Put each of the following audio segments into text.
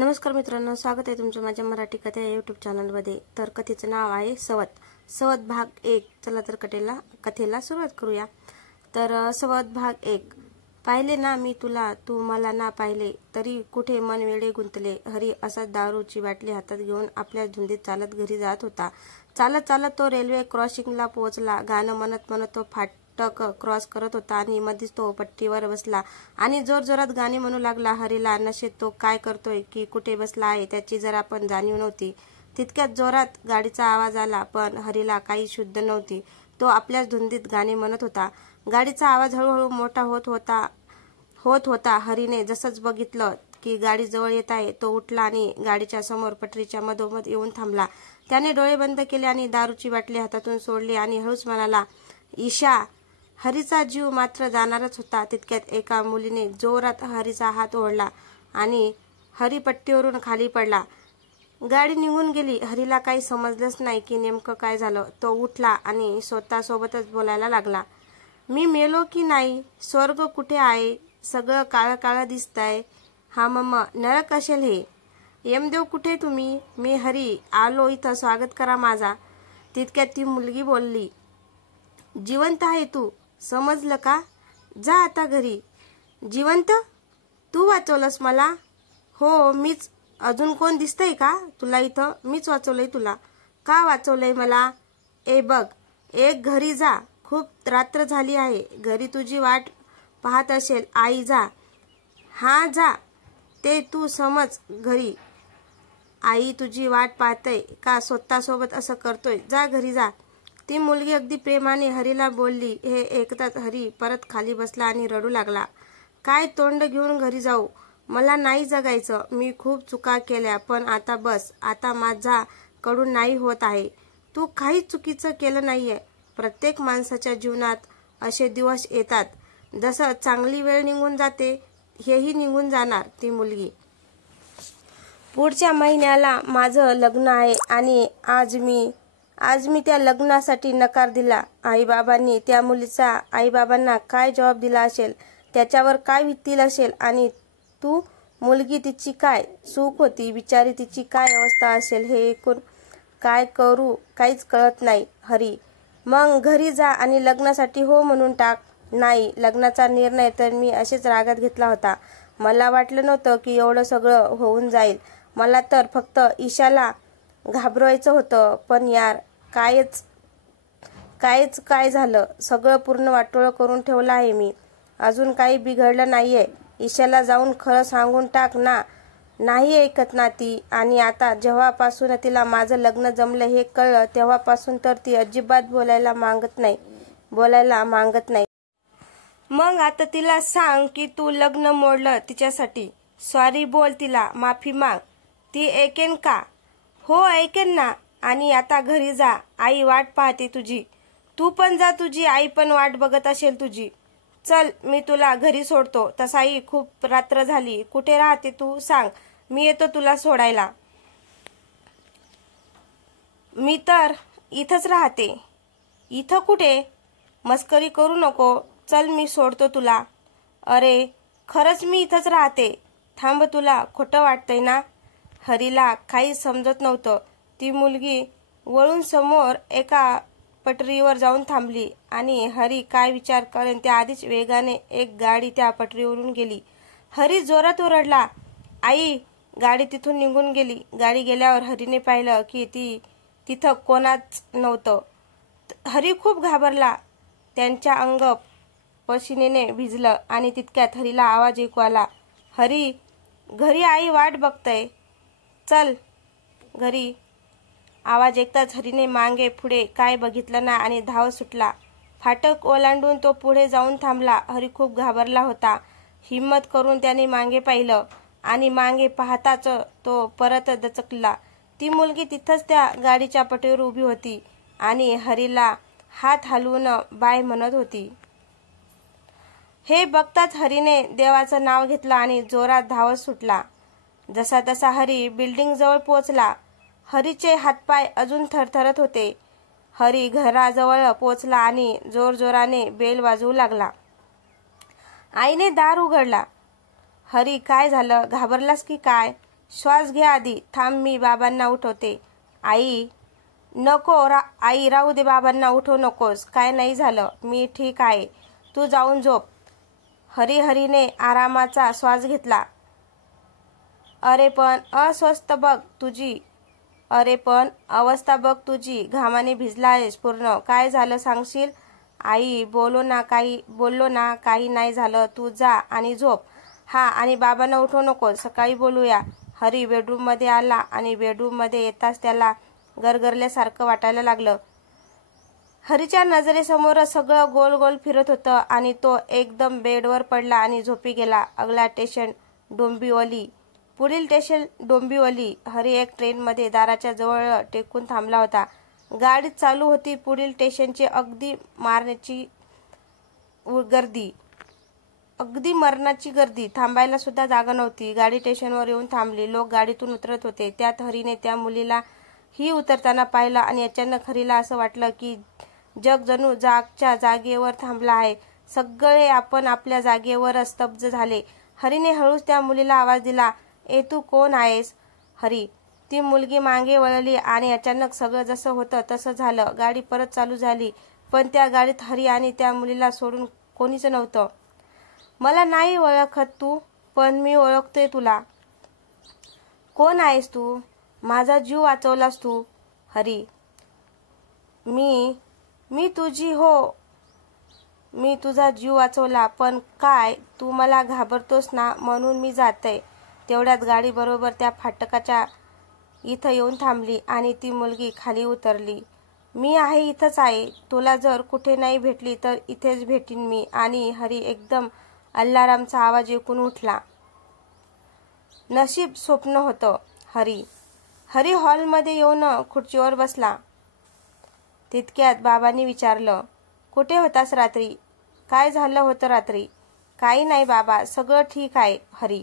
नमस्कार मित्रांनो, स्वागत आहे तुमचं माझ्या मराठी कथा या यूट्यूब चॅनलमध्ये। तर कथेचं नाव आहे सवत भाग 1। चला तर कथेला सुरुवात करूया। तर सवत भाग 1। पाहिले ना मी तुला, तू मला ना पाहिले, तरी कुठे मन वेडे गुंतले। हरी असा दारूची बाटली हातात घेऊन आपल्या धुंदीत चालत घरी जात होता। चालत चालत तो रेल्वे क्रॉसिंगला पोहोचला। गाणं म्हणत म्हणत तो फाटक क्रॉस करत होता आणि मध्येच तो पट्टीवर बसला आणि जोरजोरात गाणी म्हणू लागला। हरीला नशेत तो काय करतोय की कुठे बसला आहे त्याची जरा पण जाणीव नव्हती। तितक्यात जोरात गाडीचा आवाज आला, पण हरीला काही शुद्ध नव्हती। तो आपल्याच धुंदीत गाणी म्हणत होता। गाडीचा आवाज हळूहळू मोठा होत होता। हरीने जसंच बघितलं की गाडी जवळ येत आहे, तो उठला आणि गाडीच्या समोर पटरीच्या मधोमध येऊन थांबला। त्याने डोळे बंद केले आणि दारूची बाटली हातातून सोडली आणि हळूच म्हणाला, ईशा। हरीचा जीव मात्र जाणारच होता। तितक्यात एका मुलीने जोरात हरीचा हात ओढला आणि हरी पट्टीवरून खाली पडला। गाडी निघून गेली। हरीला काही समजलंच नाही की नेमकं काय झालं। तो उठला आणि स्वतःसोबतच बोलायला लागला, मी मेलो की नाही? स्वर्ग कुठे आहे? सगळं काळं काळं दिसतंय। हा मम्मा, नरक असेल हे। यमदेव कुठे तुम्ही? मी हरी, आलो इथं, स्वागत करा माझा। तितक्यात ती मुलगी बोलली, जिवंत आहे तू, समजलं का? जा आता घरी। जिवंत? तू वाचवलंस मला? हो मीच। अजून कोण दिसतंय का तुला इथं? मीच वाचवलंय तुला। का वाचवलंय मला? ए बघ, एक घरी जा, खूप रात्र झाली आहे। घरी तुझी वाट पाहत असेल आई, जा। हा जा, ते तू समज घरी। आई तुझी वाट पाहतय का स्वतःसोबत असं करतोय? जा घरी जा। ती मुलगी अगदी प्रेमाने हरीला बोलली। हे ऐकताच हरी परत खाली बसला आणि रडू लागला। काय तोंड घेऊन घरी जाऊ? मला नाही जगायचं। मी खूप चुका केल्या, पण आता बस, आता माझा कडून नाही होत आहे। तू काहीच चुकीचं केलं नाहीये। प्रत्येक माणसाच्या जीवनात असे दिवस येतात, जसं चांगली वेळ निघून जाते, हेही निघून जाणार। ती मुलगी, पुढच्या महिन्याला माझं लग्न आहे आणि आज मी त्या लग्नासाठी नकार दिला। आईबाबांनी त्या मुलीचा आईबाबांना काय जबाब दिला असेल, त्याच्यावर काय वितील असेल, आणि तू मुलगी, तिची काय सुख होती बिचारी, तिची काय अवस्था असेल, हे ऐकून काय करू काहीच कळत नाही। हरी, मग घरी जा आणि लग्नासाठी हो म्हणून टाक। नाही, लग्नाचा निर्णय तर मी असेच रागात घेतला होता। मला वाटलं नव्हतं की एवढं सगळं होऊन जाईल। मला तर फक्त ईशाला घाबरवायचं होतं, पण यार काय झालं, सगळं पूर्ण वाटोळं करून ठेवलं आहे मी। अजून काही बिघडलं नाहीये। ईशाला जाऊन खरं सांगून टाक ना। नाही ऐकत ना ती, आणि आता जेव्हापासून तिला माझं लग्न जमलं हे कळलं तेव्हापासून तर ती अजिबात बोलायला मागत नाही। मग आता तिला सांग की तू लग्न मोडलं तिच्यासाठी। सॉरी बोल, तिला माफी माग। ती ऐकेन का? हो ऐकेन ना। आणि आता घरी जा, आई वाट पाहते तुझी। तू पण जा, तुझी आई पण वाट बघत असेल तुझी। चल, मी तुला घरी सोडतो। तसाही खूप रात्र झाली। कुठे राहते तू सांग, मी येतो तुला सोडायला। मी तर इथंच राहते। इथं कुठे? मस्करी करू नको। चल, मी सोडतो तुला। अरे खरंच मी इथंच राहते। थांब, तुला खोटं वाटतंय ना? हरीला काही समजत नव्हतं। ती मुलगी वळून समोर एका पटरीवर जाऊन थांबली आणि हरी काय विचार करेन त्याआधीच वेगाने एक गाडी त्या पटरीवरून गेली। हरी जोरात ओरडला, आई! गाडी तिथून निघून गेली। गाडी गेल्यावर हरीने पाहिलं की तिथं कोणाच नव्हतं। हरी खूप घाबरला। त्यांच्या अंग पशिनेने भिजलं आणि तितक्यात हरीला आवाज ऐकू आला, हरी, घरी आई वाट बघतय, चल घरी। आवाज ऐकताच हरीने मागे पुढे काय बघितलं नाही आणि धावत सुटला। फाटक ओलांडून तो पुढे जाऊन थांबला। हरी खूप घाबरला होता। हिम्मत करून त्याने मागे पाहिलं आणि मागे पाहताच तो परत दचकला। ती मुलगी तिथंच त्या गाडीच्या पटरीवर उभी होती आणि हरीला हात हलवून बाय म्हणत होती। हे बघताच हरीने देवाचं नाव घेतलं आणि जोरात धावत सुटला। जसा तसा हरी बिल्डिंग जवळ पोहोचला। हरीचे हातपाय अजून थरथरत होते। हरी घराजवळ पोहोचला आणि जोरजोराने बेल वाजवू लागला। आईने दार उघडला। हरी, काय झालं? घाबरलास की काय? श्वास घे आधी, थांब मी बाबांना उठवते. आई नको आई, राहू दे, बाबांना उठवू नकोस, काय नाही झालं, मी ठीक आहे, तू जाऊन झोप. हरीने आरामाचा श्वास घेतला. अरे पण अस्वस्थ बघ तुझी, अरे पण अवस्था बघ तुझी, घामाने भिजला आहेस पूर्ण, काय झालं सांगशील? आई बोललो ना काही नाही झालं, तू जा आणि झोप. हा, आणि बाबांना उठवू नको, सकाळी बोलूया. हरी बेडरूम मध्ये आला आणि बेडरूम मध्ये येताच त्याला गरगरल्यासारखं वाटायला लागलं. हरीच्या नजरेसमोरच सगळं गोल गोल फिरत होतं आणि तो एकदम बेडवर पडला आणि झोपी गेला. अगला स्टेशन डोंबिवली, पुढील स्टेशन डोंबिवली. हरी एक ट्रेनमध्ये दाराच्या जवळ टेकून थांबला होता. गाडी चालू होती. पुढील स्टेशनची अगदी मरणाची गर्दी, थांबायला सुद्धा जागा नव्हती. गाडी स्टेशनवर येऊन थांबली. लोक गाडीतून उतरत होते. त्यात हरीने त्या मुलीला ही उतरताना पाहिलं आणि अचानक हरीला असं वाटलं की जग जणू जागच्या जागेवर थांबला आहे. सगळे आपण आपल्या जागेवर स्तब्ध झाले. हरीने हळूच त्या मुलीला आवाज दिला, ए तू कोण आहेस? हरी. ती मुलगी मागे वळली आणि अचानक सगळं जसं होतं तसं झालं. गाडी परत चालू झाली, पण त्या गाडीत हरी आणि त्या मुलीला सोडून कोणीच नव्हतं. मला नाही ओळखत तू, पण मी ओळखते तुला. कोण आहेस तू? माझा जीव वाचवलास तू. हरी. मी तुझी हो, मी तुझा जीव वाचवला, पण काय तू मला घाबरतोस ना, म्हणून मी जाते. तेवढ्यात गाडी बरोबर त्या फाटकाच्या इथं येऊन थांबली आणि ती मुलगी खाली उतरली. मी आहे, इथंच आहे, तुला जर कुठे नाही भेटली तर इथेच भेटीन मी. आणि हरी एकदम अल्लारामचा आवाज ऐकून उठला. नशीब स्वप्न होतं. हरी हॉलमध्ये येऊन खुर्चीवर बसला. तितक्यात बाबांनी विचारलं, कुठे होतास रात्री? काय झालं होतं रात्री? काही नाही बाबा, सगळं ठीक आहे. हरी.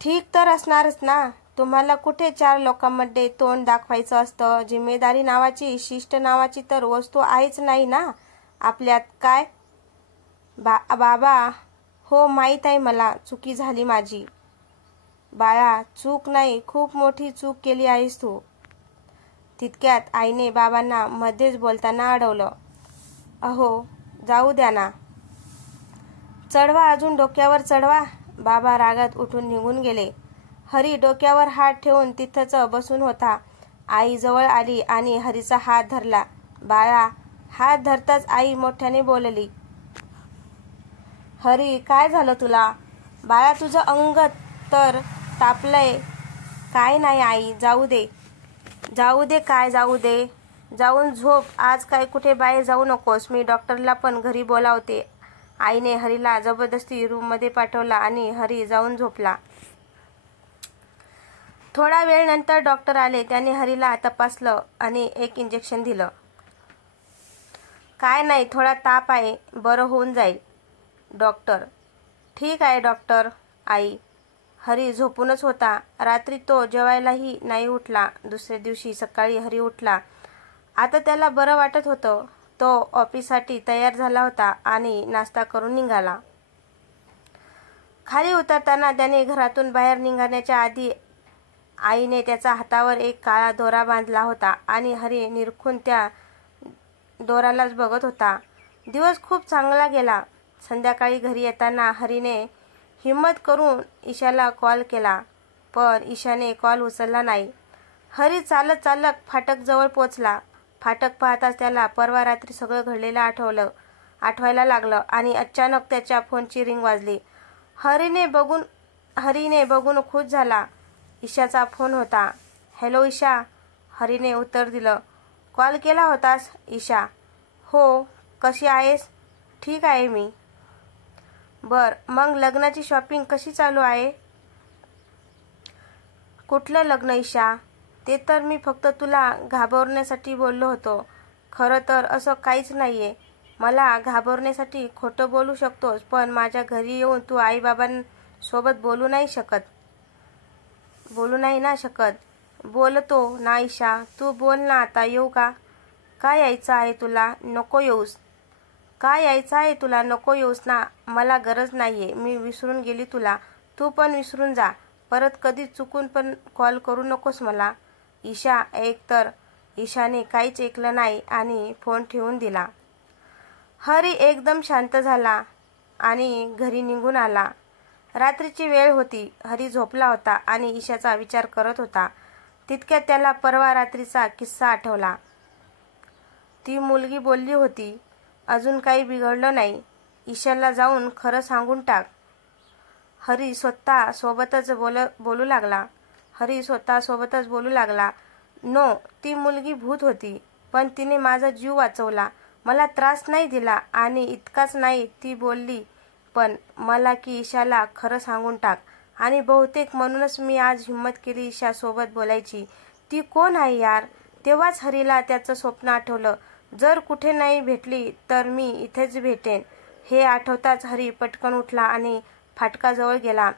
ठीक तर असणारच ना, तुम्हाला कुठे 4 लोकांमध्ये तोंड दाखवायचं असतं? जिम्मेदारी नावाची, शिष्ट नावाची तर वस्तू आहेच नाही ना आपल्यात. काय बाबा? हो माहीत आहे मला, चुकी झाली माझी. बाळा, चूक नाही, खूप मोठी चूक केली आहेस तू. तितक्यात आईने बाबांना मध्येच बोलताना अडवलं. अहो जाऊ द्या ना, चढवा, अजून डोक्यावर चढवा. बाबा रागात उठून निघून गेले. हरी डोक्यावर हात ठेवून तिथंच बसून होता. आई जवळ आली आणि हरीचा हात धरला. बाळा. हात धरताच आई मोठ्याने बोलली, हरी काय झालं तुला? बाळा तुझं अंग तर तापलंय. काय नाही आई, जाऊ दे. जाऊ दे काय जाऊ दे? जाऊन झोप, आज काय कुठे बाहेर जाऊ नकोस, मी डॉक्टरला पण घरी बोलावते. आईने हरीला जबरदस्ती रूममध्ये पाठवला आणि हरी जाऊन झोपला. थोडा वेळ नंतर डॉक्टर आले. त्याने हरीला तपासलं आणि एक इंजेक्शन दिलं. काय नाही, थोडा ताप आहे, बरं होऊन जाईल. डॉक्टर. ठीक आहे डॉक्टर. आई. हरी झोपूनच होता. रात्री तो जेवायलाही नाही उठला. दुसऱ्या दिवशी सकाळी हरी उठला. आता त्याला बरं वाटत होतं. तो ऑफिससाठी तयार झाला होता आणि नाश्ता करून निघाला. खाली उतरताना त्याने घरातून बाहेर निघण्याच्या आधी आईने त्याच्या हातावर एक काळा दोरा बांधला होता आणि हरी निरखून त्या दोरालाच बघत होता. दिवस खूप चांगला गेला. संध्याकाळी घरी येताना हरीने हिम्मत करून ईशाला कॉल केला, पण ईशाने कॉल उचलला नाही. हरी चालत चालत फाटकजवळ पोचला. फाटक पाहताच त्याला परवा रात्री सगळं घडलेलं आठवायला लागलं आणि अचानक त्याच्या फोनची रिंग वाजली. हरीने बघून खुश झाला. ईशाचा फोन होता. हॅलो ईशा. हरीने उत्तर दिलं. कॉल केला होतास ईशा? हो. कशी आहेस? ठीक आहे मी. बर, मग लग्नाची शॉपिंग कशी चालू आहे? कुठलं लग्न ईशा? ते तर मी फक्त तुला घाबरण्यासाठी बोललो होतो. खरं तर असं काहीच नाहीये. मला घाबरण्यासाठी खोटं बोलू शकतोस, पण माझ्या घरी येऊन तू आईबाबांसोबत बोलू नाही ना शकत. बोलतो ना ईशा, तू बोल ना आता. येऊ का? काय यायचं आहे तुला? नको येऊस. काय यायचं आहे तुला? नको येऊस ना. मला गरज नाहीये. मी विसरून गेली तुला. तू पण विसरून जा. परत कधी चुकून पण कॉल करू नकोस मला. ईशा. एकतर ईशाने काहीच ऐकलं नाही आणि फोन ठेवून दिला. हरी एकदम शांत झाला आणि घरी निघून आला. रात्रीची वेळ होती. हरी झोपला होता आणि ईशाचा विचार करत होता. तितक्यात त्याला परवा रात्रीचा किस्सा आठवला. ती मुलगी बोलली होती, अजून काही बिघडलं नाही, ईशाला जाऊन खरं सांगून टाक. हरी स्वतः सोबतच बोलू लागला. नो, ती मुलगी भूत होती, पण तिने माझा जीव वाचवला, मला त्रास नाही दिला. आणि इतकाच नाही, ती बोलली पण मला की ईशाला खरं सांगून टाक. आणि बहुतेक म्हणूनच मी आज हिम्मत केली ईशा सोबत बोलायची. ती कोण आहे यार? तेव्हाच हरीला त्याचं स्वप्न आठवलं. जर कुठे नाही भेटली तर मी इथेच भेटेन. हे आठवताच हरी पटकन उठला आणि फाटकाजवळ गेला.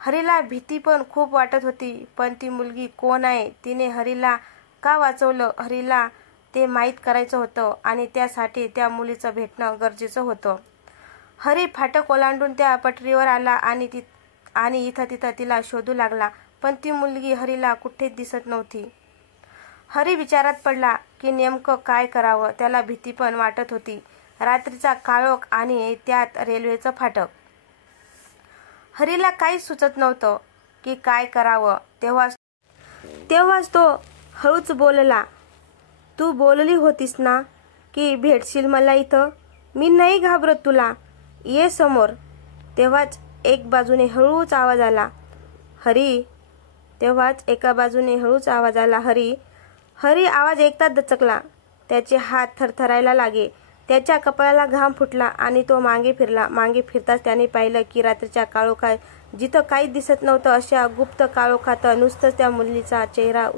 हरीला भीती पण खूप वाटत होती. पण ती मुलगी कोण आहे? तिने हरीला का वाचवलं? हरीला ते माहीत करायचं होतं आणि त्यासाठी त्या मुलीचं भेटणं गरजेचं होतं. हरी फाटक ओलांडून त्या पटरीवर आला आणि इथं तिथं तिला शोधू लागला. पण ती मुलगी हरीला कुठेच दिसत नव्हती. हरी विचारात पडला की नेमकं काय करावं. त्याला भीती पण वाटत होती. रात्रीचा काळोख आणि त्यात रेल्वेचं फाटक. हरीला काहीच सुचत नव्हतं की काय करावं. तेव्हाच तो हळूच बोलला. तू बोलली होतीस ना की भेटशील मला इथं. मी नाही घाबरत तुला, ये समोर. तेव्हाच एक बाजूने हळूच आवाज आला. हरी आवाज ऐकताच दचकला. त्याचे हात थरथरायला लागे. त्याच्या कपाळाला घाम फुटला आणि तो मागे फिरला. मागे फिरताच त्याने पाहिलं की रात्रीच्या काळोखात, जिथं काहीच दिसत नव्हतं अशा गुप्त काळोखात नुसतंच त्या मुलीचा चेहरा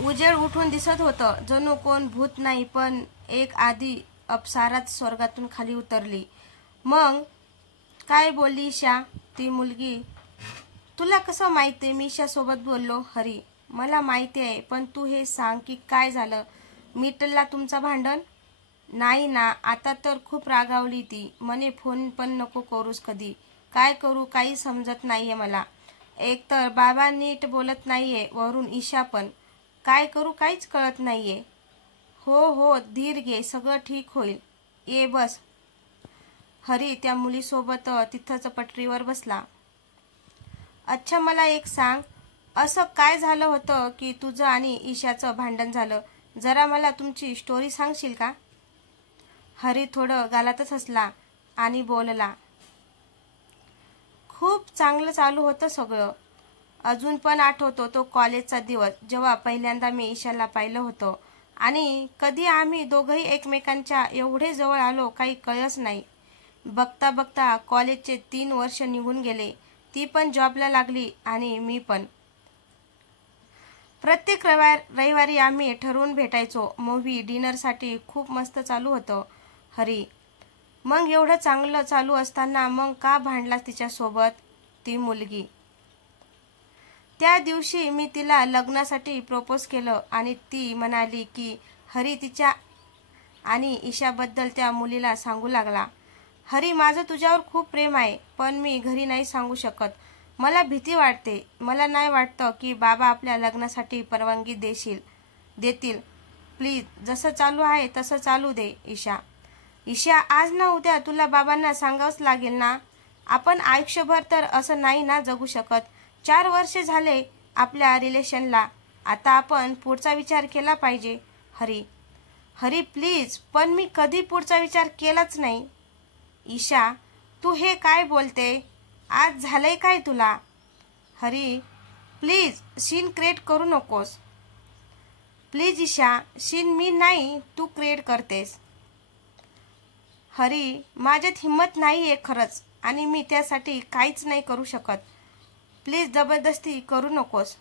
उजेड उठून दिसत होतं. जणू कोण भूत नाही पण एक आधी अप्सराच स्वर्गातून खाली उतरली. मग काय बोलली ईशा? ती मुलगी. तुला कसं माहिती मी ईशा सोबत बोललो? हरी. मला माहिती आहे, पण तू हे सांग की काय झालं? मिटला तुमचं भांडण? नाही ना, आता तर खूप रागावली ती. म्हणे फोन पण नको करूस कधी. काय करू काही समजत नाहीये मला. एकतर बाबा नीट बोलत नाहीये, वरून ईशा पण. काय करू काहीच कळत नाहीये. हो, धीर घे, सगळं ठीक होईल. ये बस. हरी त्या मुलीसोबत तिथंच पटरीवर बसला. अच्छा, मला एक सांग, असं काय झालं होतं की तुझं आणि ईशाचं भांडण झालं? जरा मला तुमची स्टोरी सांगशील का? हरी थोडं गालातच हसला आणि बोलला. खूप चांगलं चालू होतं सगळं. अजून पण आठवतो तो कॉलेजचा दिवस, जेव्हा पहिल्यांदा मी ईशाला पाहिलं होतं आणि कधी आम्ही दोघंही एकमेकांच्या एवढे जवळ आलो काही कळलंच नाही. बघता बघता कॉलेजचे 3 वर्ष निघून गेले. ती पण जॉबला लागली आणि मी पण. प्रत्येक रविवारी आम्ही ठरवून भेटायचो. मूव्ही डिनरसाठी. खूप मस्त चालू होतं. हरी. मग एवढं चांगलं चालू असताना मग का भांडलास तिच्यासोबत? ती मुलगी. त्या दिवशी मी तिला लग्नासाठी प्रपोज केलं आणि ती म्हणाली की हरी तिच्या आणि ईशाबद्दल त्या मुलीला सांगू लागला. हरी, माझं तुझ्यावर खूप प्रेम आहे, पण मी घरी नाही सांगू शकत. मला भीती वाटते. मला नाही वाटतं की बाबा आपल्या लग्नासाठी परवानगी देतील. प्लीज, जसं चालू आहे तसं चालू दे. ईशा, आज ना उद्या तुला बाबांना सांगावंच लागेल ना. आपण आयुष्यभर तर असं नाही ना जगू शकत. 4 वर्ष झाले आपल्या रिलेशनला. आता आपण पुढचा विचार केला पाहिजे. हरी प्लीज. पण मी कधी पुढचा विचार केलाच नाही. ईशा, तू हे काय बोलते? आज झालंय काय तुला? हरी, प्लीज सीन क्रिएट करू नकोस. प्लीज ईशा, सीन मी नाही, तू क्रिएट करतेस. हरी, माझ्यात हिम्मत नाहीये खरंच, आणि मी त्यासाठी काहीच नाही करू शकत. प्लीज जबरदस्ती करू नकोस.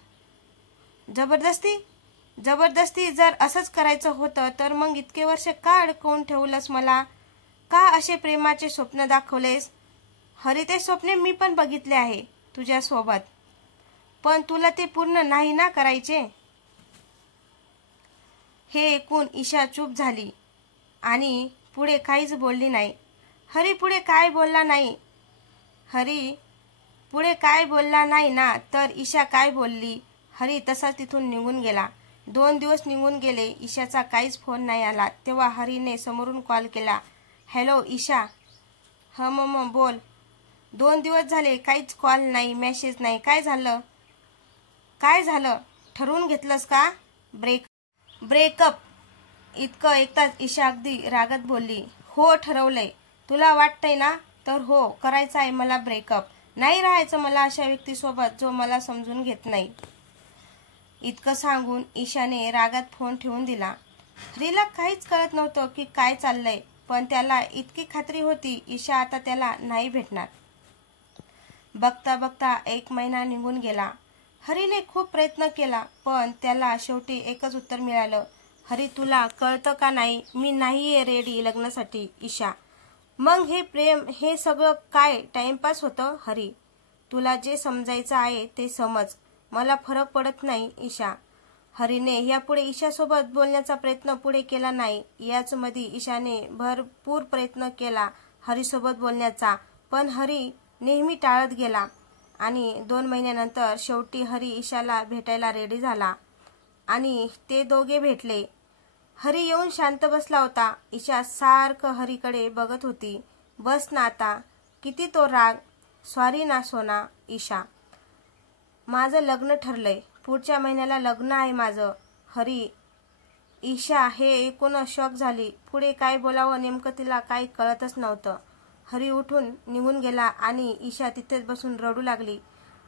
जबरदस्ती जर असंच करायचं होतं तर मग इतके वर्ष का अडकवून ठेवलंस मला? का असे प्रेमाचे स्वप्न दाखवलेस? हरी, ते स्वप्ने मी पण बघितले आहे तुझ्यासोबत, पण तुला ते पूर्ण नाही ना करायचे. हे ऐकून ईशा चूप झाली आणि पुढे काहीच बोलली नाही. हरी पुढे काय बोलला नाही. हरी, पुढे काय बोलला नाही ना, तर ईशा काय बोलली. हरी तसाच तिथून निघून गेला. 2 दिवस निघून गेले. ईशाचा काहीच फोन नाही आला. तेव्हा हरीने समोरून कॉल केला. हॅलो ईशा. बोल. 2 दिवस झाले काहीच कॉल नाही, मेसेज नाही. काय झालं? काय झालं? ठरवून घेतलंस का? ब्रेकअप. इतकं ऐकताच ईशा अगदी रागात बोलली. हो ठरवलंय. तुला वाटतंय ना, तर हो करायचं आहे मला ब्रेकअप. नाही राहायचं मला अशा व्यक्तीसोबत जो मला समजून घेत नाही. इतकं सांगून ईशाने रागात फोन ठेवून दिला. हरीला काहीच कळत नव्हतं की काय चाललंय, पण त्याला इतकी खात्री होती ईशा आता त्याला नाही भेटणार. बघता बघता 1 महिना निघून गेला. हरीने खूप प्रयत्न केला, पण त्याला शेवटी एकच उत्तर मिळालं. हरी तुला कळतं का नाही, मी नाहीये रेडी लग्नासाठी ईशा. मग हे प्रेम, हे सगळं काय टाइमपास होतं? हरी तुला जे समजायचं आहे ते समज. मला फरक पडत नाही ईशा. हरीने यापुढे ईशासोबत बोलण्याचा प्रयत्न पुढे केला नाही. याच मध्ये ईशाने भरपूर प्रयत्न केला हरीसोबत बोलण्याचा, पण हरी नेहमी टाळत गेला. आणि 2 महिन्यानंतर शेवटी हरी ईशाला भेटायला रेडी झाला आणि ते दोघे भेटले. हरी येऊन शांत बसला होता. ईशा सारखं हरीकडे बघत होती. बस ना आता, किती तो राग. सॉरी ना सोना. ईशा माझं लग्न ठरलंय. पुढच्या महिन्याला लग्न आहे माझं. हरी. ईशा हे ऐकून शॉक झाली. पुढे काय बोलावं नेमकं तिला काही कळतच नव्हतं. हरी उठून निघून गेला आणि ईशा तिथेच बसून रडू लागली.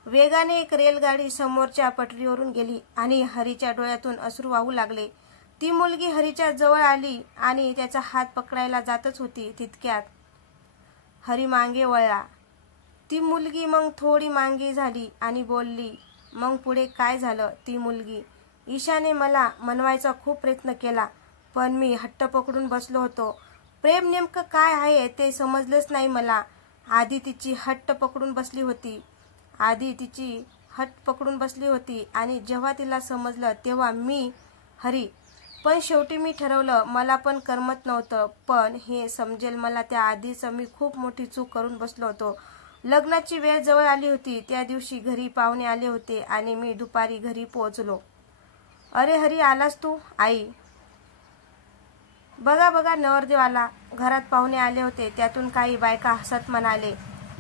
वेगाने एक रेलगाडी समोरच्या पटरीवरून गेली आणि हरीच्या डोळ्यातून अश्रू वाहू लागले. ती मुलगी हरीच्या जवळ आली आणि त्याचा हात पकडायला जातच होती. तितक्यात हरी मागे वळला. ती मुलगी मग थोडी मागे झाली आणि बोलली. मग पुढे काय झालं? ती मुलगी. ईशाने मला मनवायचा खूप प्रयत्न केला, पण मी हट्ट पकडून बसलो होतो. प्रेम नेमकं काय आहे ते समजलंच नाही मला. आधी तिची हट्ट पकडून बसली होती आणि जेव्हा तिला समजलं तेव्हा मी हरी. पण शेवटी मी ठरवलं. मला पण करमत नव्हतं, पण हे समजेल मला त्याआधीच मी खूप मोठी चूक करून बसलो होतो. लग्नाची वेळ जवळ आली होती. त्या दिवशी घरी पाहुणे आले होते आणि मी दुपारी घरी पोहोचलो. अरे हरी आलास तू? आई. बघा नवरदेव आला. घरात पाहुणे आले होते. त्यातून काही बायका हसत म्हणाले,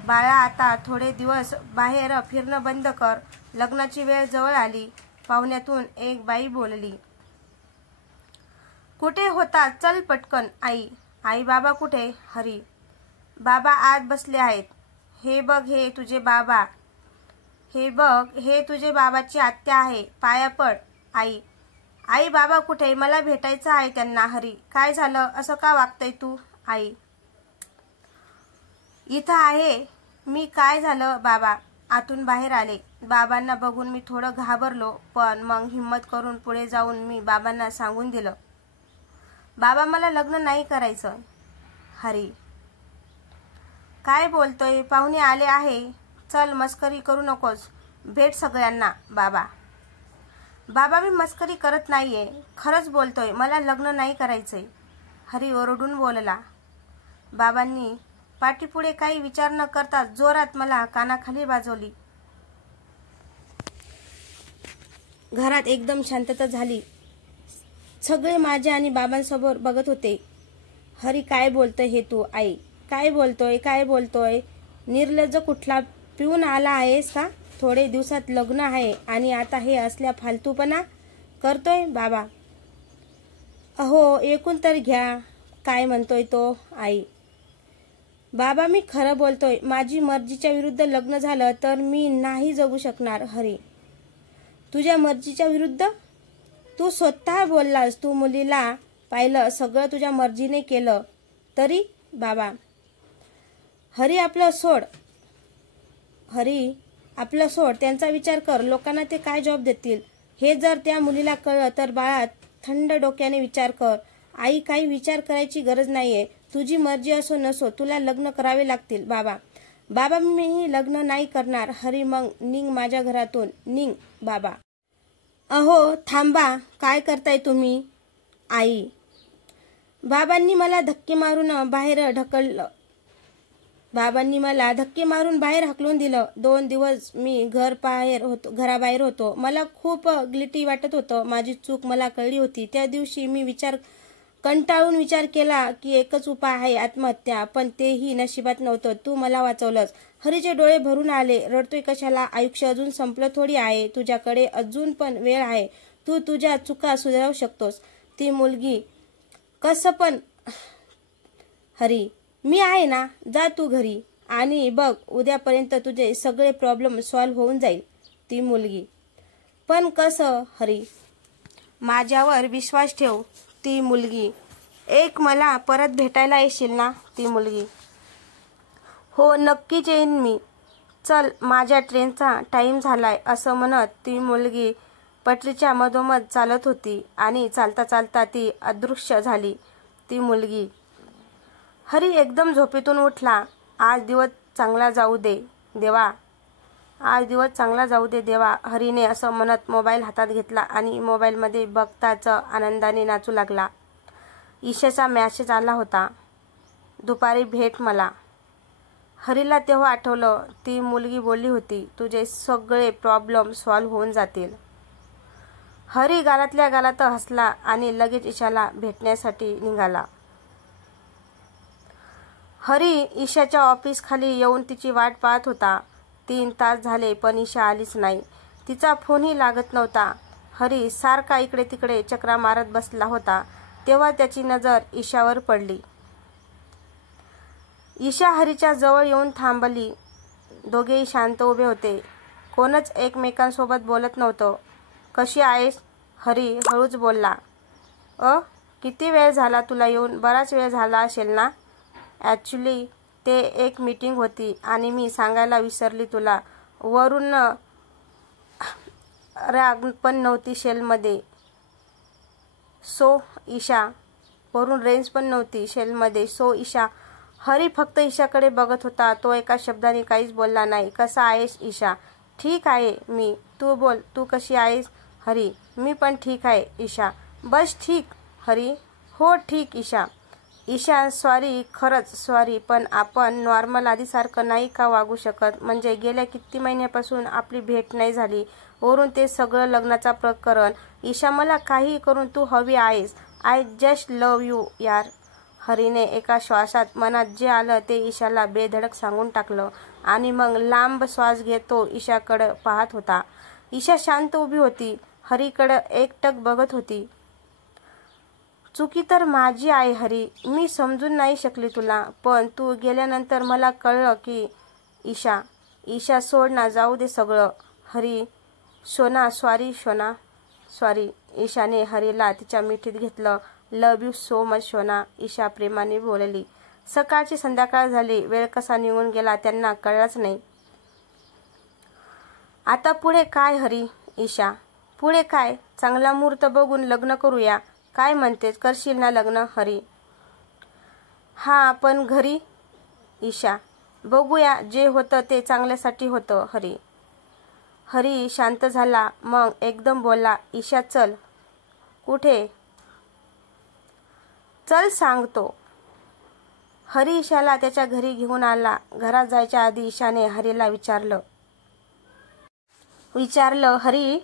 बाळा आता थोडे दिवस बाहेर फिरणं बंद कर. लग्नाची वेळ जवळ आली. पाहुण्यातून एक बाई बोलली. कुठे होता? चल पटकन. आई बाबा कुठे? हरी. बाबा आत बसले आहेत. हे बघ हे तुझे बाबा. हे बघ हे तुझे बाबाची आत्या आहे. पाया पड. आई बाबा कुठे? मला भेटायचं आहे त्यांना. हरी. काय झालं? असं का वागतय तू? आई. इथं आहे मी. काय झालं? बाबा आतून बाहेर आले. बाबांना बघून मी थोडं घाबरलो, पण मग हिम्मत करून पुढे जाऊन मी बाबांना सांगून दिलं. बाबा मला लग्न नाही करायचं. हरी. काय बोलतोय? पाहुणे आले आहे. चल मस्करी करू नकोस. भेट सगळ्यांना. बाबा मी मस्करी करत नाहीये. खरंच बोलतोय. मला लग्न नाही करायचंय. हरी ओरडून बोलला. बाबांनी पाठीपुढे काही विचार न करता जोरात मला कानाखाली वाजवली. घरात एकदम शांतता झाली. सगळे माझ्या आणि बाबांसमोर बघत होते. हरी काय बोलतोय हे तू? आई. काय बोलतोय? निर्लज्ज कुठला? पिऊन आला आहेस का? थोडे दिवसात लग्न आहे आणि आता हे असल्या फालतूपणा करतोय? बाबा. अहो ऐकून तर घ्या. काय म्हणतोय तो? आई. बाबा मी खरं बोलतोय. माझी मर्जीच्या विरुद्ध लग्न झालं तर मी नाही जगू शकणार. हरी. तुझ्या मर्जीच्या विरुद्ध? तू स्वतः बोललास. तू मुलीला पाहिलं, सगळं तुझ्या मर्जीने केलं तरी? बाबा. हरी आपलं सोड. त्यांचा विचार कर. लोकांना ते काय जॉब देतील हे जर त्या मुलीला कळलं तर? बाळा थंड डोक्याने विचार कर. आई काही विचार करायची गरज नाहीये. तुझी मर्जी असो नसो तुला लग्न करावे लागतील. बाबा मी लग्न नाही करणार. हरी मग निघ माझ्या घरातून. निघ. बाबा. अहो थांबा. काय करताय तुम्ही? आई. बाबांनी मला धक्के मारून बाहेर ढकललं. बाबांनी मला धक्के मारून बाहेर हाकलून दिलं. 2 दिवस मी घराबाहेर होतो. मला खूप गिल्टी वाटत होतं. माझी चूक मला कळली होती. त्या दिवशी मी कंटाळून विचार केला की एकच उपाय आहे, आत्महत्या. पण तेही नशिबात नव्हतं. तू मला वाचवलंस. हरीचे डोळे भरून आले. रडतोय कशाला? आयुष्य अजून संपलं थोडी आहे. तुझ्याकडे अजून पण वेळ आहे. तू तुझ्या चुका सुधारू शकतोस. ती मुलगी कसं पण हरी, मी आहे ना. जा तू घरी आणि बघ, उद्यापर्यंत तुझे सगळे प्रॉब्लेम सॉल्व्ह होऊन जाईल. ती मुलगी पण कसं? हरी, माझ्यावर विश्वास ठेव. ती मुलगी एक मला परत भेटायला येशील ना? ती मुलगी हो, नक्कीच येईन मी. चल, माझ्या ट्रेनचा टाइम झालाय. असं म्हणत ती मुलगी पटरीच्या मधोमध चालत होती आणि चालता चालता ती अदृश्य झाली. ती मुलगी. हरी एकदम झोपेतून उठला. आज दिवस चांगला जाऊ दे देवा. आज दिवस चांगला जाऊ दे देवा. हरीने असं म्हणत मोबाईल हातात घेतला आणि मोबाईलमध्ये बघताच आनंदाने नाचू लागला. ईशाचा मेसेज आला होता, दुपारी भेट मला. हरीला तेव्हा आठवलं, ती मुलगी बोलली होती, तुझे सगळे प्रॉब्लेम सॉल्व्ह होऊन जातील. हरी गालातल्या गालात हसला आणि लगेच ईशाला भेटण्यासाठी निघाला. हरी ईशाच्या ऑफिस खाली येऊन तिची वाट पाहत होता. 3 तास झाले पण ईशा आलीच नाही. तिचा फोनही लागत नव्हता. हरी सारखा इकडे तिकडे चक्रा मारत बसला होता. तेव्हा त्याची नजर ईशावर पडली. ईशा हरीच्या जवळ येऊन थांबली. दोघेही शांत उभे होते. कोणच एकमेकांसोबत बोलत नव्हतं. कशी आहेस? हरी हळूच बोलला. किती वेळ झाला तुला येऊन? बराच वेळ झाला असेल ना? ॲक्च्युली ते एक मीटिंग होती आणि मी सांगायला विसरली तुला. वरून राग पण नव्हती शेलमध्ये. सो ईशा. वरून रेंज पण नव्हती शेलमध्ये. सो ईशा. हरी फक्त ईशाकडे बघत होता. तो एका शब्दाने काहीच बोलला नाही. कसा आहेस ईशा? ठीक आहे मी. तू बोल, तू कशी आहेस? हरी, मी पण ठीक आहे ईशा. बस ठीक? हरी, हो ठीक ईशा. ईशा, सॉरी, खरंच सॉरी, पण आपण नॉर्मल आधीसारखं नाही का वागू शकत? म्हणजे गेल्या किती महिन्यापासून आपली भेट नाही झाली. वरून ते सगळं लग्नाचा प्रकरण. ईशा, मला काही करून तू हवी आहेस. आय जस्ट लव्ह यू यार. हरीने एका श्वासात मनात जे आलं ते ईशाला बेधडक सांगून टाकलं आणि मग लांब श्वास घेत तो ईशाकडे पाहत होता. ईशा शांत उभी होती. हरीकडे एकटक बघत होती. चुकी तर माझी आहे हरी. मी समजून नाही शकली तुला. पण तू गेल्यानंतर मला कळलं की ईशा. ईशा, सोड ना, जाऊ दे सगळं. हरी, सोना, सॉरी सोना, सॉरी. ईशाने हरीला तिच्या मिठीत घेतलं. लव्ह यू सो मच सोना. ईशा प्रेमाने बोलली. सकाळची संध्याकाळ झाली. वेळ कसा निघून गेला त्यांना कळलंच नाही. आता पुढे काय हरी? ईशा, पुढे काय? चांगला मुहूर्त बघून लग्न करूया. काय म्हणतेस, करशील ना लग्न? हरी, हा, पण घरी? ईशा, बघूया, जे होतं ते चांगल्यासाठी होतं. हरी. हरी शांत झाला. मग एकदम बोलला, ईशा चल. कुठे? चल सांगतो. हरी ईशाला त्याच्या घरी घेऊन आला. घरात जायच्या आधी ईशाने हरीला विचारलं, हरी.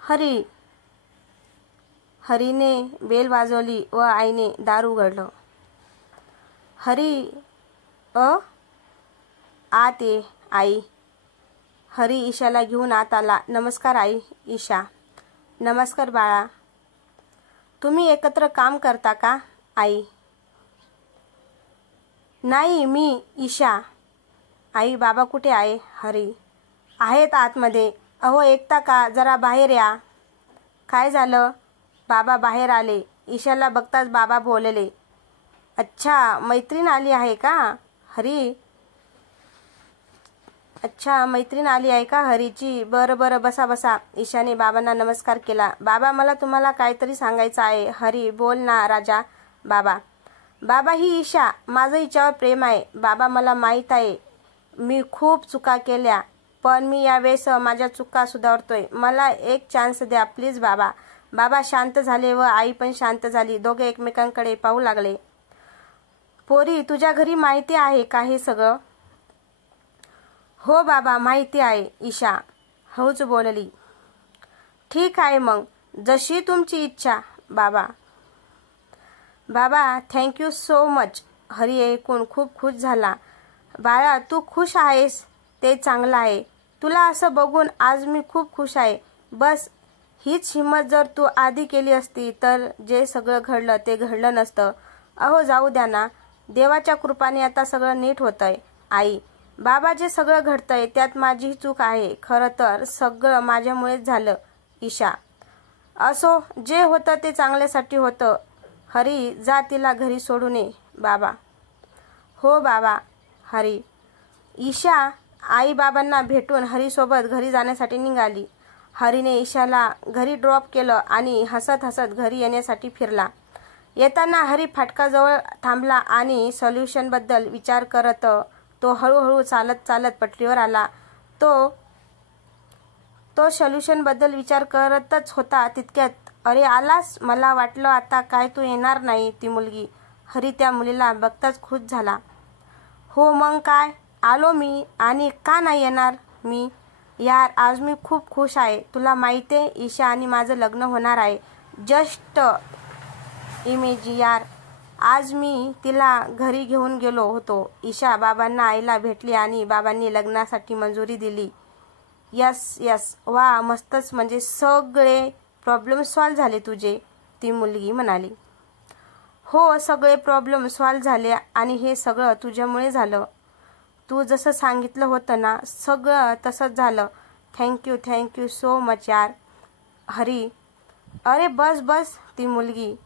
हरी. हरीने बेल वाजवली व आईने दार उघडलं. हरी, आत ये आई. हरी ईशाला घेऊन आत आला. नमस्कार आई. ईशा, नमस्कार बाळा. तुम्ही एकत्र काम करता का? आई, नाही, मी. ईशा, आई, बाबा कुठे आहे? हरी, आहेत आतमध्ये. अहो, ऐकता का? जरा बाहेर या. काय झालं? बाबा बाहेर आले. ईशाला बघताच बाबा बोलले, अच्छा, मैत्रीण आली आहे का? हरी, अच्छा, मैत्रीण आली आहे का हरीची? बरं बरं, बसा बसा. ईशाने बाबांना नमस्कार केला. बाबा, मला तुम्हाला काहीतरी सांगायचं आहे. हरी, बोल ना राजा. बाबा, बाबा, ही ईशा. माझं हिच्यावर प्रेम आहे. बाबा, मला माहीत आहे मी खूप चुका केल्या, पण मी यावेळेस माझ्या चुका सुधारतोय. मला एक चान्स द्या प्लीज बाबा. बाबा शांत झाले व आई पण शांत झाली. दोघे एकमेकांकडे पाहू लागले. पोरी, तुझ्या घरी माहिती आहे का हे सगळं? हो बाबा, माहिती आहे, ईशा हळूच बोलली. ठीक आहे मग, जशी तुमची इच्छा बाबा. बाबा, थँक्यू सो मच. हरी ऐकून खूप खुश झाला. बाळा, तू खुश आहेस ते चांगलं आहे. तुला असं बघून आज मी खूप खुश आहे. बस हीच हिंमत जर तू आधी केली असती तर जे सगळं घडलं ते घडलं नसतं. अहो जाऊ द्या ना, देवाच्या कृपाने आता सगळं नीट होतंय. आई, बाबा, जे सगळं घडतंय त्यात माझी चूक आहे. खरं तर सगळं माझ्यामुळेच झालं. ईशा, असो, जे होतं ते चांगल्यासाठी होतं. हरी, जा तिला घरी सोडून ये. बाबा, हो बाबा. हरी. ईशा आई बाबांना भेटून हरीसोबत घरी जाण्यासाठी निघाली. हरीने ईशाला घरी ड्रॉप केलं आणि हसत हसत घरी येण्यासाठी फिरला. येताना हरी फाटकाजवळ थांबला आणि सोल्युशनबद्दल विचार करत तो हळूहळू चालत चालत पटरीवर आला. तो सोल्युशनबद्दल विचार करतच होता तितक्यात, अरे आलास, मला वाटलं आता काय तू येणार नाही. ती मुलगी. हरी त्या मुलीला बघताच खुश झाला. हो मग काय, आलो मी. आणि का नाही येणार मी? यार, आज मी खूप खुश आहे. तुला माहिती आहे, ईशा आणि माझं लग्न होणार आहे. जस्ट इमेजिन यार. आज मी तिला घरी घेऊन गेलो होतो. ईशा बाबांना आईला भेटली आणि बाबांनी लग्नासाठी मंजुरी दिली. यस यस, वा, मस्तच. म्हणजे सगळे प्रॉब्लेम सॉल्व्ह झाले तुझे. ती मुलगी म्हणाली. हो, सगळे प्रॉब्लेम सॉल्व्ह झाले आणि हे सगळं तुझ्यामुळे झालं. तू जसं सांगितलं होतं ना, सगळं तसंच झालं. थँक्यू सो मच यार. हरी. अरे बस बस. ती मुलगी.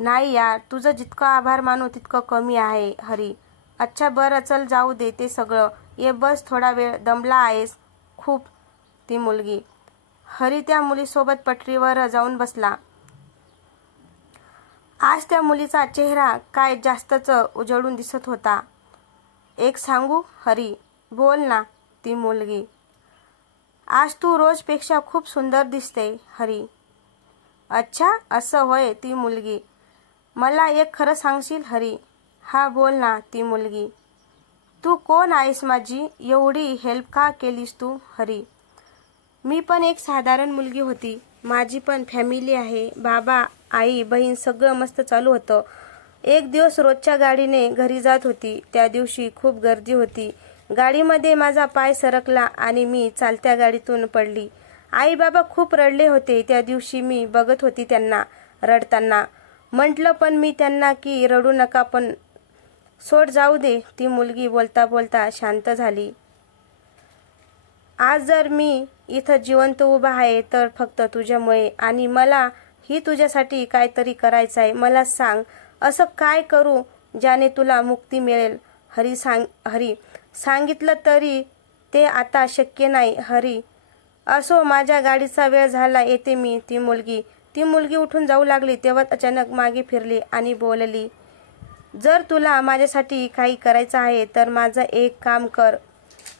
नाही यार, तुझं जितकं आभार मानू तितकं कमी आहे. हरी. अच्छा बरं, चल जाऊ दे ते सगळं. ये बस, थोडा वेळ. दमला आहेस खूप. ती मुलगी. हरी त्या मुलीसोबत पटरीवर जाऊन बसला. आज त्या मुलीचा चेहरा काय जास्तच उजळून दिसत होता. एक सांगू? हरी. बोल ना. ती मुलगी. आज तू रोजपेक्षा खूप सुंदर दिसते. हरी. अच्छा, असं होय. ती मुलगी. मला एक खरं सांगशील? हरी. हा बोल ना. ती मुलगी. तू कोण आहेस माझी? एवढी हेल्प का केलीस तू? हरी. मी पण एक साधारण मुलगी होती. माझी पण फॅमिली आहे. बाबा, आई, बहीण सगळं मस्त चालू होतं. एक दिवस रोजच्या गाडीने घरी जात होती. त्या दिवशी खूप गर्दी होती. गाडीमध्ये माझा पाय सरकला आणि मी चालत्या गाडीतून पडली. आई बाबा खूप रडले होते. त्या दिवशी मी बघत होती त्यांना रडताना. म्हटलं पण मी त्यांना की रडू नका, पण सोड, जाऊ दे. ती मुलगी बोलता बोलता शांत झाली. आज जर मी इथं जिवंत उभा आहे तर फक्त तुझ्यामुळे, आणि मला ही तुझ्यासाठी काहीतरी करायचं आहे. मला सांग, असं काय करू ज्याने तुला मुक्ती मिळेल? हरी. सांगितलं तरी ते आता शक्य नाही. हरी. असो, माझ्या गाडीचा वेळ झाला, येते मी. ती मुलगी उठून जाऊ लागली तेव्हा अचानक मागे फिरली आणि बोलली, जर तुला माझ्यासाठी काही करायचं आहे तर माझं एक काम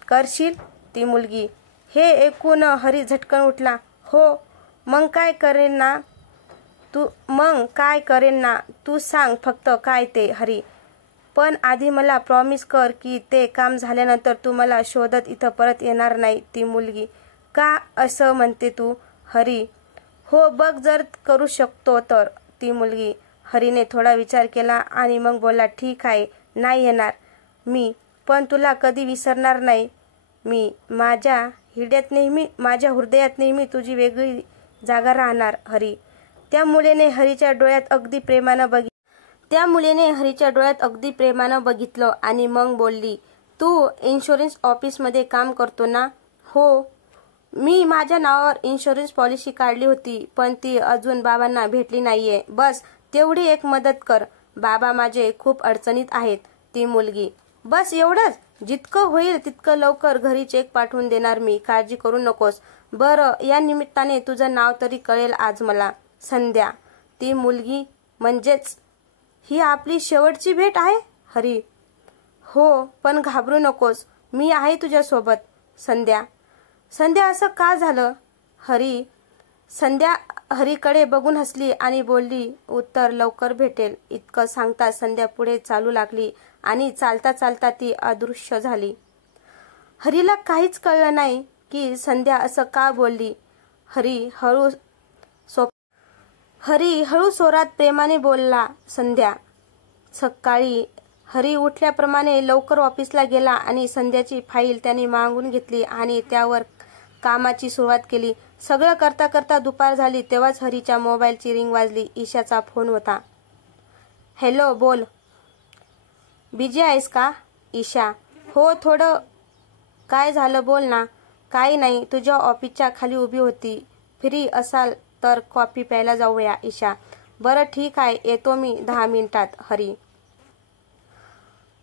करशील? ती मुलगी. हे ऐकून हरी झटकन उठला. हो, मग काय करेन ना तू सांग फक्त काय ते. हरी. पण आधी मला प्रॉमिस कर की ते काम झाल्यानंतर तू मला शोधत इथं परत येणार नाही. ती मुलगी. का असं म्हणते तू? हरी. हो, बघ जर करू शकतो तर. ती मुलगी. हरीने थोडा विचार केला आणि मग बोलला, ठीक आहे, नाही येणार मी, पण तुला कधी विसरणार नाही मी. माझ्या हृदयात नेहमी तुझी वेगळी जागा राहणार. हरी. त्या मुलीने हरीच्या डोळ्यात अगदी प्रेमानं बघितलं आणि मग बोलली, तू इन्शुरन्स ऑफिसमध्ये काम करतो ना? हो. मी माझ्या नावावर इन्शुरन्स पॉलिसी काढली होती, पण ती अजून बाबांना भेटली नाहीये. बस तेवढी एक मदत कर. बाबा माझे खूप अडचणीत आहेत. ती मुलगी. बस एवढंच? जितकं होईल तितकं लवकर घरी चेक पाठवून देणार मी, काळजी करू नकोस. बरं, या निमित्ताने तुझं नाव तरी कळेल आज मला. संध्या. ती मुलगी. म्हणजेच ही आपली शेवटची भेट आहे? हरी. हो, पण घाबरू नकोस, मी आहे तुझ्यासोबत. संध्या. असं का झालं? हरी. संध्या हरीकडे बघून हसली आणि बोलली, उत्तर लवकर भेटेल. इतकं सांगता संध्या पुढे चालू लागली आणि चालता चालता ती अदृश्य झाली. हरीला काहीच कळलं नाही की संध्या असं का बोलली. हरी हळू स्वरात प्रेमाने बोलला, संध्या. सकाळी हरी उठल्याप्रमाणे लवकर ऑफिसला गेला आणि संध्याची फाईल त्याने मागून घेतली आणि त्यावर कामाची सुरुवात केली. सगळं करता करता दुपार झाली तेव्हाच हरीच्या मोबाईलची रिंग वाजली. ईशाचा फोन होता. हॅलो, बोल. बिझी आहेस का? ईशा. हो, थोडं. काय झालं, बोल ना. काही नाही, तुझ्या ऑफिसच्या खाली उभी होती. फ्री असाल तर कॉफी प्यायला जाऊया. ईशा. बरं ठीक आहे, येतो मी 10 मिनिटात. हरी.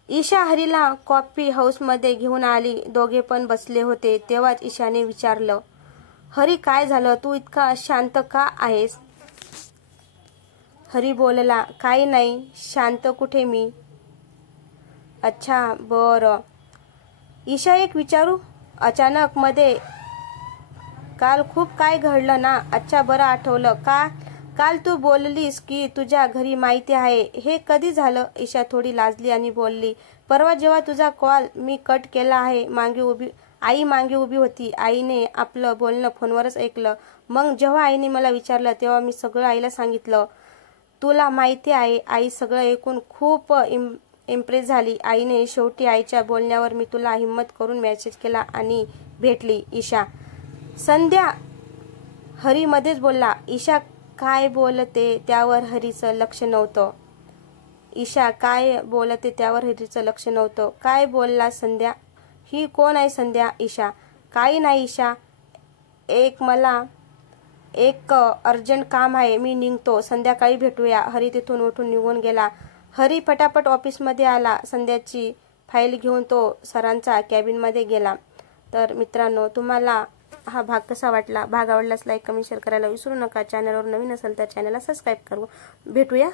ईशा हरीला कॉफी हाऊसमध्ये घेऊन आली. दोघे पण बसले होते तेव्हाच ईशाने विचारलं, हरी काय झालं, तू इतका शांत का आहेस? हरी बोलला, काही नाही, शांत कुठे मी. अच्छा, बरं. ईशा, एक विचारू? अचानक मध्ये काल खूप काय घडलं ना. अच्छा, बरं आठवलं. काल तू बोललीस की तुझ्या घरी माहिती आहे. हे कधी झालं? ईशा थोडी लाजली आणि बोलली, परवा जेव्हा तुझा कॉल मी कट केला आहे. आई मागे उभी होती. आईने आपलं बोलणं फोनवरच ऐकलं. मग जेव्हा आईने मला विचारलं तेव्हा मी सगळं आईला सांगितलं. तुला माहिती आहे, आई सगळं ऐकून खूप इम्प्रेस झाली. आईने शेवटी आईच्या बोलण्यावर मी तुला हिम्मत करून मेसेज केला आणि भेटली. ईशा. संध्या. हरी मध्येच बोलला. ईशा काय बोलते त्यावर हरीचं लक्ष नव्हतं. ईशा काय बोलते त्यावर हरीचं लक्ष नव्हतं. काय बोलला संध्या? ही कोण आहे संध्या? ईशा. काही नाही ईशा, मला एक अर्जंट काम आहे, मी निघतो. संध्याकाळी भेटूया. हरी तिथून उठून निघून गेला. हरी फटाफट ऑफिसमध्ये आला. संध्याची फाईल घेऊन तो सरांचा कॅबिनमध्ये गेला. तर मित्रांनो, तुम्हाला हा भाग कसा वाटला? भाग आवडल्यास लाईक, कमेंट, शेअर करायला विसरू नका. चॅनलवर नवीन असेल तर चॅनलला सबस्क्राईब करू. भेटूया